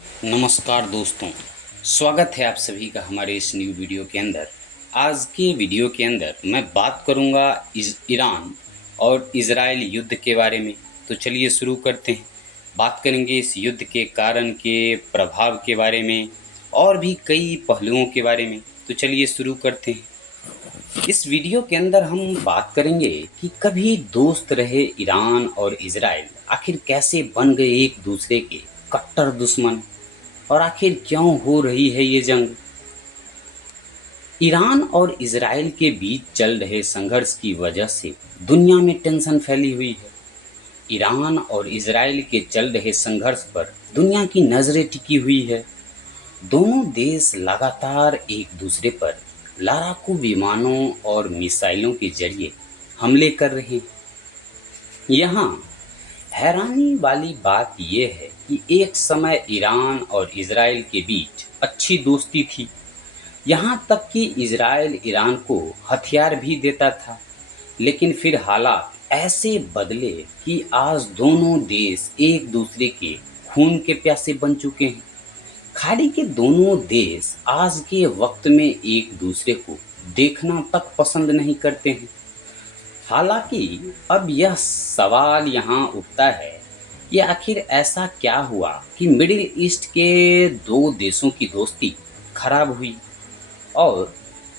नमस्कार दोस्तों, स्वागत है आप सभी का हमारे इस न्यू वीडियो के अंदर। आज के वीडियो के अंदर मैं बात करूंगा ईरान और इज़राइल युद्ध के बारे में। तो चलिए शुरू करते हैं। बात करेंगे इस युद्ध के कारण के प्रभाव के बारे में और भी कई पहलुओं के बारे में। तो चलिए शुरू करते हैं। इस वीडियो के अंदर हम बात करेंगे कि कभी दोस्त रहे ईरान और इज़राइल आखिर कैसे बन गए एक दूसरे के कट्टर दुश्मन, और आखिर क्यों हो रही है ये जंग। ईरान और इजराइल के बीच चल रहे संघर्ष की वजह से दुनिया में टेंशन फैली हुई है। ईरान और इजराइल के चल रहे संघर्ष पर दुनिया की नज़रें टिकी हुई है। दोनों देश लगातार एक दूसरे पर लड़ाकू विमानों और मिसाइलों के जरिए हमले कर रहे हैं। यहाँ हैरानी वाली बात यह है कि एक समय ईरान और इजराइल के बीच अच्छी दोस्ती थी। यहाँ तक कि इजराइल ईरान को हथियार भी देता था, लेकिन फिर हालात ऐसे बदले कि आज दोनों देश एक दूसरे के खून के प्यासे बन चुके हैं। खाड़ी के दोनों देश आज के वक्त में एक दूसरे को देखना तक पसंद नहीं करते हैं। हालांकि अब यह सवाल यहाँ उठता है कि आखिर ऐसा क्या हुआ कि मिडिल ईस्ट के दो देशों की दोस्ती खराब हुई और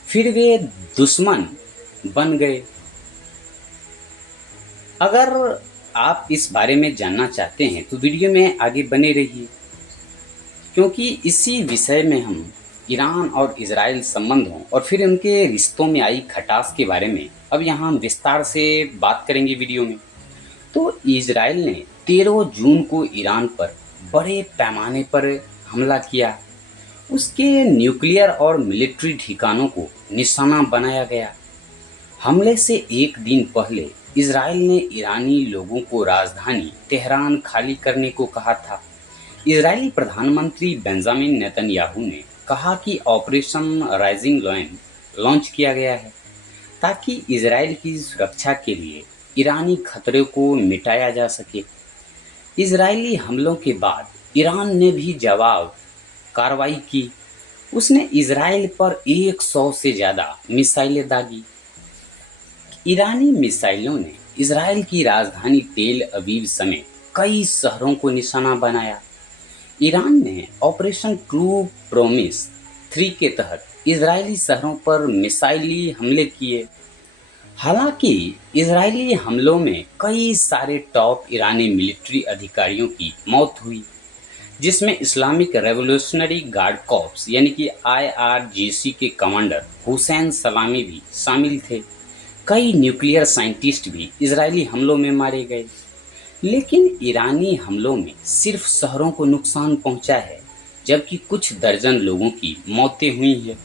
फिर वे दुश्मन बन गए। अगर आप इस बारे में जानना चाहते हैं तो वीडियो में आगे बने रहिए, क्योंकि इसी विषय में हम ईरान और इजराइल संबंधों और फिर उनके रिश्तों में आई खटास के बारे में अब यहाँ हम विस्तार से बात करेंगे वीडियो में। तो इजराइल ने 13 जून को ईरान पर बड़े पैमाने पर हमला किया। उसके न्यूक्लियर और मिलिट्री ठिकानों को निशाना बनाया गया। हमले से एक दिन पहले इजराइल ने ईरानी लोगों को राजधानी तेहरान खाली करने को कहा था। इजरायली प्रधानमंत्री बेंजामिन नेतन्याहू ने कहा कि ऑपरेशन राइजिंग लायन लॉन्च किया गया है ताकि इजराइल की सुरक्षा के लिए ईरानी खतरे को मिटाया जा सके। इजरायली हमलों के बाद ईरान ने भी जवाब कार्रवाई की। उसने इजराइल पर 100 से ज़्यादा मिसाइलें दागी। ईरानी मिसाइलों ने इजराइल की राजधानी तेल अवीव समेत कई शहरों को निशाना बनाया। ईरान ने ऑपरेशन ट्रू प्रॉमिस 3 के तहत इजरायली शहरों पर मिसाइली हमले किए। हालांकि इजरायली हमलों में कई सारे टॉप ईरानी मिलिट्री अधिकारियों की मौत हुई, जिसमें इस्लामिक रेवोल्यूशनरी गार्ड कॉर्प्स यानी कि IRGC के कमांडर हुसैन सलामी भी शामिल थे। कई न्यूक्लियर साइंटिस्ट भी इजरायली हमलों में मारे गए। लेकिन ईरानी हमलों में सिर्फ शहरों को नुकसान पहुंचा है, जबकि कुछ दर्जन लोगों की मौतें हुई हैं।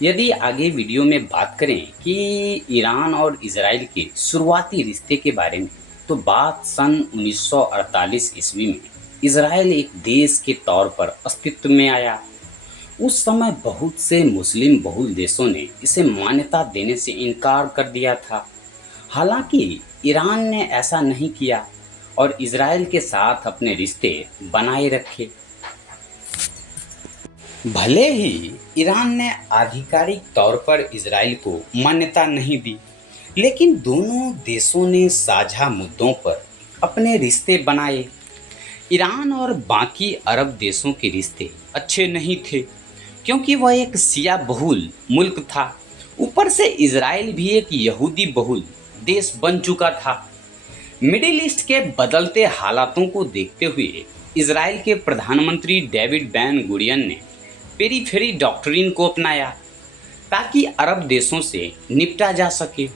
यदि आगे वीडियो में बात करें कि ईरान और इजराइल के शुरुआती रिश्ते के बारे में, तो बात सन 1948 ईस्वी में इजराइल एक देश के तौर पर अस्तित्व में आया। उस समय बहुत से मुस्लिम बहुल देशों ने इसे मान्यता देने से इनकार कर दिया था। हालांकि ईरान ने ऐसा नहीं किया और इजराइल के साथ अपने रिश्ते बनाए रखे। भले ही ईरान ने आधिकारिक तौर पर इजराइल को मान्यता नहीं दी, लेकिन दोनों देशों ने साझा मुद्दों पर अपने रिश्ते बनाए। ईरान और बाकी अरब देशों के रिश्ते अच्छे नहीं थे, क्योंकि वह एक शिया बहुल मुल्क था। ऊपर से इजराइल भी एक यहूदी बहुल देश बन चुका था। मिडिल ईस्ट के बदलते हालातों को देखते हुए इजराइल के प्रधानमंत्री डेविड बेन गुरियन ने पेरीफेरी डॉक्ट्रिन को अपनाया ताकि अरब देशों से निपटा जा सके।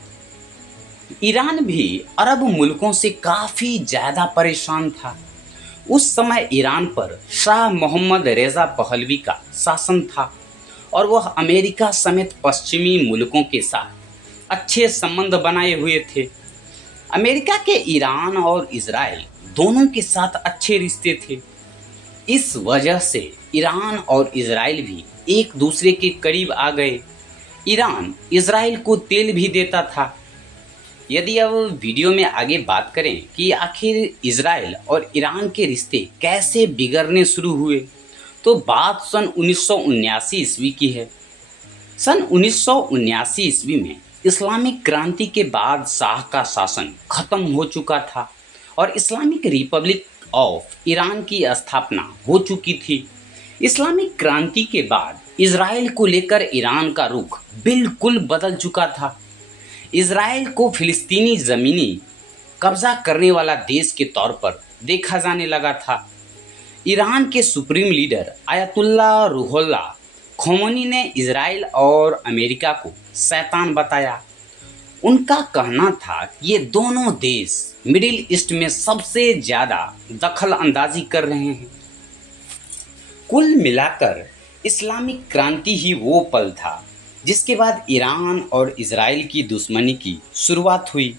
ईरान भी अरब मुल्कों से काफ़ी ज़्यादा परेशान था। उस समय ईरान पर शाह मोहम्मद रेज़ा पहलवी का शासन था और वह अमेरिका समेत पश्चिमी मुल्कों के साथ अच्छे संबंध बनाए हुए थे। अमेरिका के ईरान और इजराइल दोनों के साथ अच्छे रिश्ते थे। इस वजह से ईरान और इजराइल भी एक दूसरे के करीब आ गए। ईरान इजराइल को तेल भी देता था। यदि अब वीडियो में आगे बात करें कि आखिर इजराइल और ईरान के रिश्ते कैसे बिगड़ने शुरू हुए, तो बात सन 1979 ईस्वी की है। सन 1979 ईस्वी में इस्लामिक क्रांति के बाद शाह का शासन खत्म हो चुका था और इस्लामिक रिपब्लिक ऑफ ईरान की स्थापना हो चुकी थी। इस्लामिक क्रांति के बाद इजराइल को लेकर ईरान का रुख बिल्कुल बदल चुका था। इजराइल को फिलिस्तीनी ज़मीनी कब्जा करने वाला देश के तौर पर देखा जाने लगा था। ईरान के supreme leader ayatollah Ruhollah Khomeini ने इजराइल और अमेरिका को शैतान बताया। उनका कहना था कि ये दोनों देश मिडिल ईस्ट में सबसे ज़्यादा दखल अंदाजी कर रहे हैं। कुल मिलाकर इस्लामिक क्रांति ही वो पल था जिसके बाद ईरान और इजराइल की दुश्मनी की शुरुआत हुई।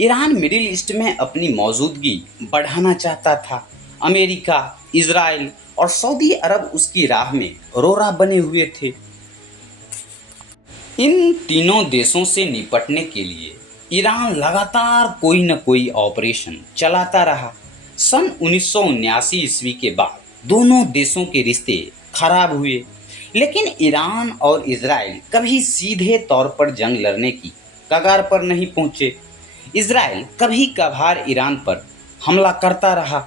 ईरान मिडिल ईस्ट में अपनी मौजूदगी बढ़ाना चाहता था। अमेरिका, इजराइल और सऊदी अरब उसकी राह में रोरा बने हुए थे। इन तीनों देशों से निपटने के लिए ईरान लगातार कोई न कोई ऑपरेशन चलाता रहा। सन 1979 ईस्वी के बाद दोनों देशों के रिश्ते खराब हुए, लेकिन ईरान और इजराइल कभी सीधे तौर पर जंग लड़ने की कगार पर नहीं पहुंचे। इजराइल कभी कभार ईरान पर हमला करता रहा।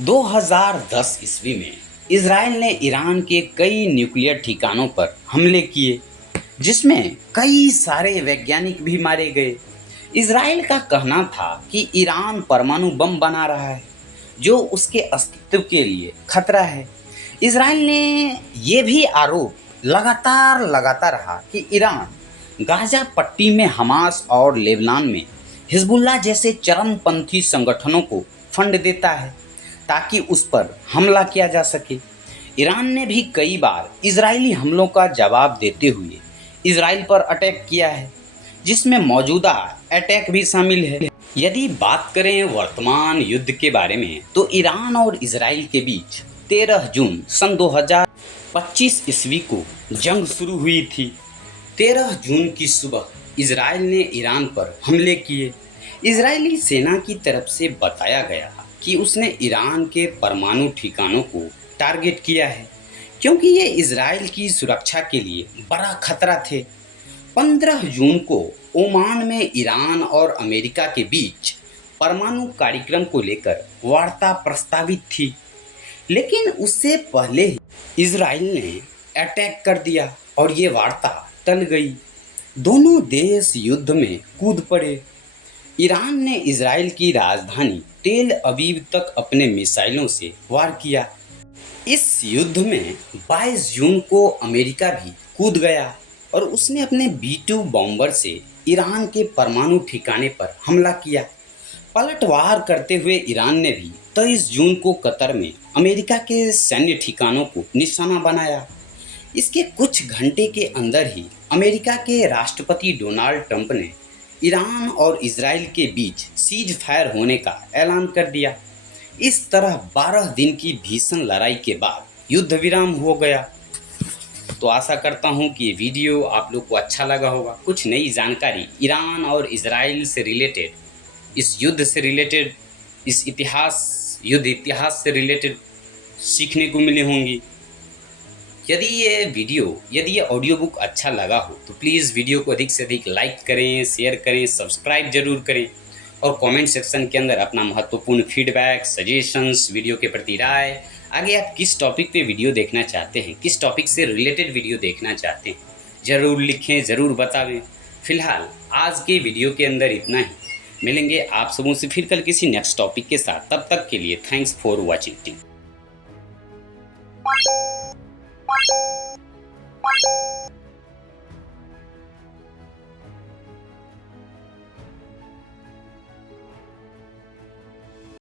2010 ईस्वी में इजराइल ने ईरान के कई न्यूक्लियर ठिकानों पर हमले किए, जिसमें कई सारे वैज्ञानिक भी मारे गए। इजराइल का कहना था कि ईरान परमाणु बम बना रहा है, जो उसके अस्तित्व के लिए खतरा है। इजराइल ने ये भी आरोप लगातार लगाता रहा कि ईरान गाजा पट्टी में हमास और लेबनान में हिजबुल्लाह जैसे चरमपंथी संगठनों को फंड देता है ताकि उस पर हमला किया जा सके। ईरान ने भी कई बार इजरायली हमलों का जवाब देते हुए इजराइल पर अटैक किया है, जिसमें मौजूदा अटैक भी शामिल है। यदि बात करें वर्तमान युद्ध के बारे में, तो ईरान और इजराइल के बीच 13 जून सन 2025 ईस्वी को जंग शुरू हुई थी। 13 जून की सुबह इजराइल ने ईरान पर हमले किए। इजरायली सेना की तरफ से बताया गया कि उसने ईरान के परमाणु ठिकानों को टारगेट किया है, क्योंकि ये इजराइल की सुरक्षा के लिए बड़ा खतरा थे। 15 जून को ओमान में ईरान और अमेरिका के बीच परमाणु कार्यक्रम को लेकर वार्ता प्रस्तावित थी, लेकिन उससे पहले ही इजराइल ने अटैक कर दिया और ये वार्ता टल गई। दोनों देश युद्ध में कूद पड़े। ईरान ने इजराइल की राजधानी तेल अवीव तक अपने मिसाइलों से वार किया। इस युद्ध में 22 जून को अमेरिका भी कूद गया और उसने अपने B-2 बॉम्बर से ईरान के परमाणु ठिकाने पर हमला किया। पलटवार करते हुए ईरान ने भी 23 जून को कतर में अमेरिका के सैन्य ठिकानों को निशाना बनाया। इसके कुछ घंटे के अंदर ही अमेरिका के राष्ट्रपति डोनाल्ड ट्रंप ने ईरान और इजराइल के बीच सीज फायर होने का ऐलान कर दिया। इस तरह 12 दिन की भीषण लड़ाई के बाद युद्ध विराम हो गया। तो आशा करता हूँ कि ये वीडियो आप लोग को अच्छा लगा होगा। कुछ नई जानकारी ईरान और इजराइल से रिलेटेड, इस युद्ध से रिलेटेड, इस युद्ध इतिहास से रिलेटेड सीखने को मिली होंगी। यदि ये ऑडियो बुक अच्छा लगा हो तो प्लीज़ वीडियो को अधिक से अधिक लाइक करें, शेयर करें, सब्सक्राइब जरूर करें और कमेंट सेक्शन के अंदर अपना महत्वपूर्ण फीडबैक, सजेशंस, वीडियो के प्रति राय, आगे आप किस टॉपिक पे वीडियो देखना चाहते हैं, किस टॉपिक से रिलेटेड वीडियो देखना चाहते हैं, ज़रूर लिखें, ज़रूर बतावें। फिलहाल आज के वीडियो के अंदर इतना ही। मिलेंगे आप सबों से फिर कल किसी नेक्स्ट टॉपिक के साथ। तब तक के लिए थैंक्स फॉर वॉचिंग।